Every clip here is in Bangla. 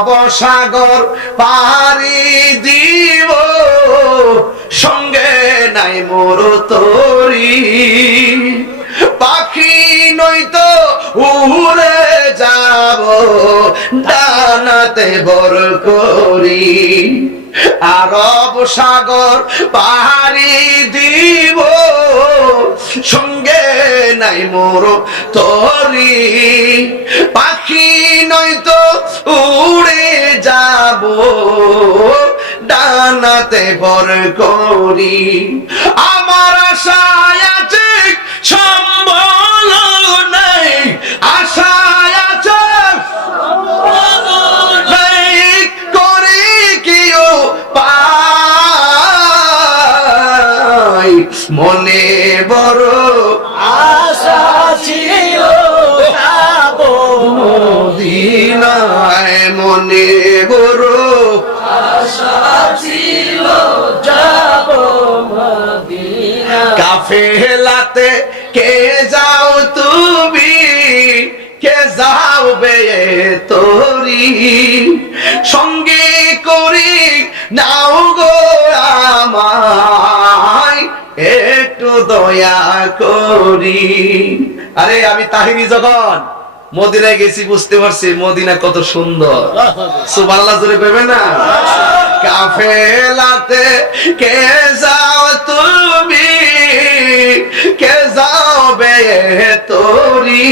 আরব সাগর পারি দিব। সঙ্গে নাই মোর তরি। পাখি নয়তো উড়ে যাব, ডানাতে বর করি। আরব সাগর পাহাড়ি দিব। সঙ্গে নাই মোর তরি। পাখি যাব ডানাতে বর করি। আমার আশায় আছে সম্বল নাই, আশায় আছে মনে বড় আশা ছিল। যাব মনে বড় ছিল যাব মদিনা কাফেলাতে কে যাও তুমি? কে যাও বে তোরি? সঙ্গে করি নাও গো আমায়, একটু দয়া করি। আরে আমি তাহিনী যখন মদিনায় গেছি, বুঝতে পারছি মদিনা কত সুন্দর। সুবাল্লা জোরে পেবে না? কাফেলাতে কে যাও তুমি? কে যাও বে তোরি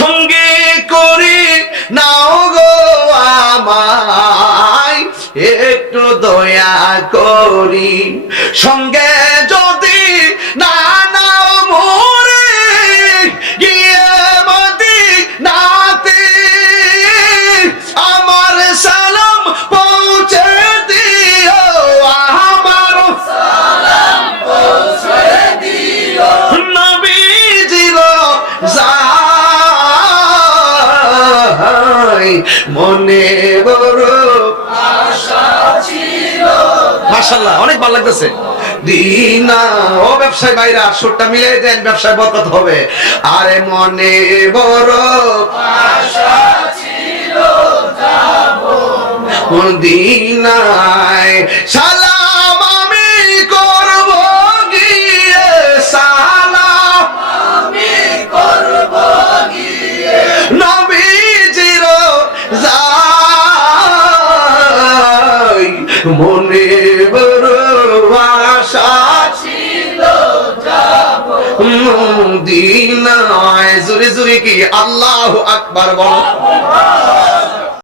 সঙ্গে করি নাও গো আমায়, একটু দয়া করি। সঙ্গে যদি মনে বড় মাশাল্লাহ অনেক ভালো লাগতেছে। দিনা ও ব্যবসায় বাইরা সুরটা মিলে দেন ব্যবসায় বরকত হবে। আরে মনে বড় দিনায় মনে আশা দিনায় জুরে জুরে কি আল্লাহ আকবার বল।